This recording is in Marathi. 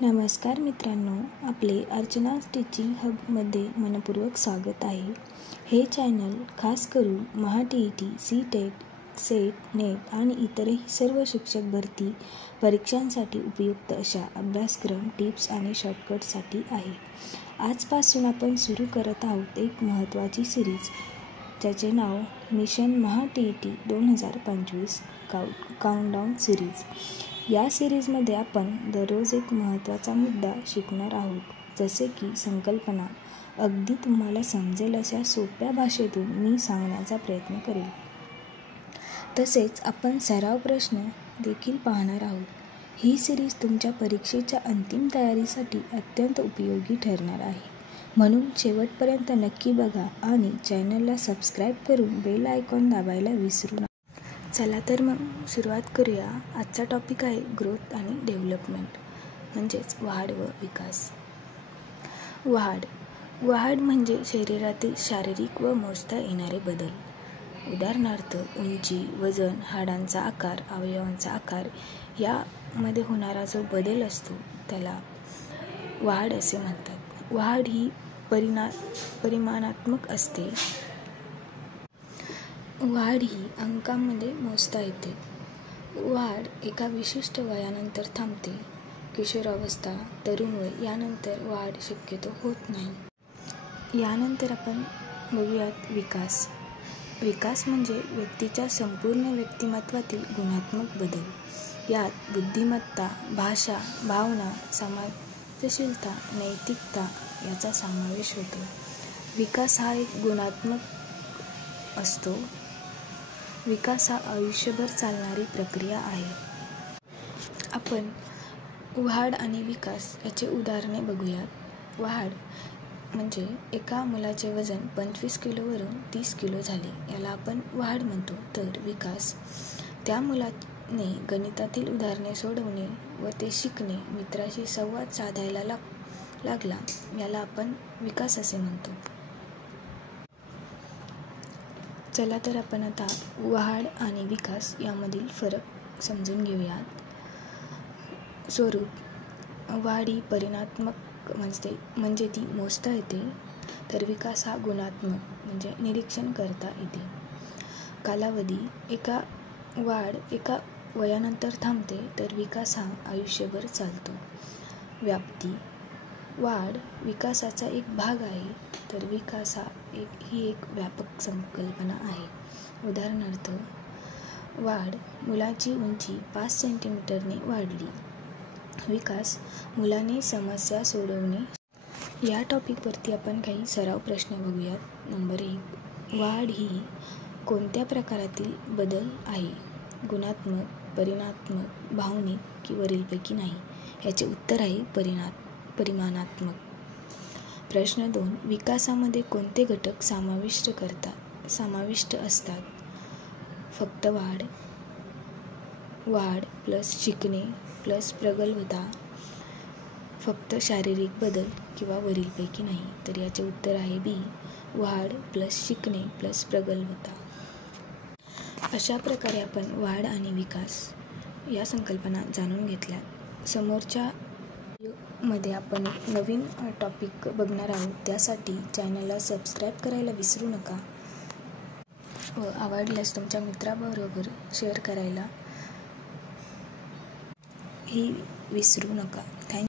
नमस्कार मित्रांनो, आपले अर्चना टीचिंग हबमध्ये मनपूर्वक स्वागत आहे. हे चॅनल खास करून महा-TET, CTET, सेट, नेट आणि इतरही सर्व शिक्षक भरती परीक्षांसाठी उपयुक्त अशा अभ्यासक्रम, टिप्स आणि शॉर्टकटसाठी आहे. आजपासून आपण सुरू करत आहोत एक महत्त्वाची सिरीज, ज्याचे नाव मिशन महा-TET 2025 काउंटडाऊन सिरीज. या सिरीजमध्ये आपण दररोज एक महत्त्वाचा मुद्दा शिकणार आहोत, जसे की संकल्पना. अगदी तुम्हाला समजेल अशा सोप्या भाषेतून मी सांगण्याचा प्रयत्न करेन. तसेच आपण सराव प्रश्न देखील पाहणार आहोत. ही सिरीज तुमच्या परीक्षेच्या अंतिम तयारीसाठी अत्यंत उपयोगी ठरणार आहे. म्हणून शेवटपर्यंत नक्की बघा आणि चॅनलला सबस्क्राईब करून बेल आयकॉन दाबायला विसरू नका. चला तर मग सुरुवात करूया. आजचा टॉपिक आहे ग्रोथ आणि डेव्हलपमेंट, म्हणजेच वाढ व विकास. वाढ म्हणजे शरीरातील शारीरिक व मोजता येणारे बदल. उदाहरणार्थ उंची, वजन, हाडांचा आकार, अवयवांचा आकार यामध्ये होणारा जो बदल असतो त्याला वाढ असे म्हणतात. वाढ ही परिमाणात्मक असते. वाढ ही अंकांमध्ये मोजता येते. वाढ एका विशिष्ट वयानंतर थांबते. किशोरावस्था, तरुण वय यानंतर वाढ शक्यतो होत नाही. यानंतर आपण बघूयात विकास. विकास म्हणजे व्यक्तीच्या संपूर्ण व्यक्तिमत्वातील गुणात्मक बदल. यात बुद्धिमत्ता, भाषा, भावना, समाजशीलता, नैतिकता याचा समावेश होतो. विकास हा एक गुणात्मक असतो. विकास हा आयुष्यभर चालणारी प्रक्रिया आहे. आपण वाढ आणि विकास याचे उदाहरणे बघूयात. वाढ म्हणजे एका मुलाचे वजन 25 किलोवरून 30 किलो झाले, याला आपण वाढ म्हणतो. तर विकास, त्या मुलाने गणितातील उदाहरणे सोडवणे व ते शिकणे, मित्राशी संवाद साधायला लागला, याला आपण विकास असे म्हणतो. चला तर आपण आता वाढ आणि विकास यामधील फरक समजून घेऊयात. स्वरूप: वाढ ही परिमाणात्मक म्हणजे ती मोजता येते, तर विकास हा गुणात्मक म्हणजे निरीक्षण करता येते. कालावधी: वाढ एका वयानंतर थांबते, तर विकास हा आयुष्यभर चालतो. व्याप्ती: वाढ विकासाचा एक भाग आहे, तर विकास ही एक व्यापक संकल्पना आहे. उदाहरणार्थ, वाढ: मुलाची उंची 5 सेंटीमीटरने वाढली. विकास: मुलाने समस्या सोडवणे. या टॉपिकवरती आपण काही सराव प्रश्न बघूयात. नंबर 1. वाढ ही कोणत्या प्रकारातील बदल आहे? गुणात्मक, परिमाणात्मक, भावनिक की वरीलपैकी नाही? याचे उत्तर आहे परिमाणात्मक. प्रश्न 2. विकासामध्ये कोणते घटक समाविष्ट असतात? फक्त वाढ, वाढ प्लस शिकणे प्लस प्रगल्भता, फक्त शारीरिक बदल किंवा वरीलपैकी नाही? तर याचे उत्तर आहे बी, वाढ प्लस शिकणे प्लस प्रगल्भता. अशा प्रकारे आपण वाढ आणि विकास या संकल्पना जाणून घेतल्या. समोरच्या व्हिडिओमध्ये आपण एक नवीन टॉपिक बघणार आहोत. त्यासाठी चॅनलला सबस्क्राईब करायला विसरू नका व आवडल्यास तुमच्या मित्राबरोबर शेअर करायला ही विसरू नका. थँक्यू.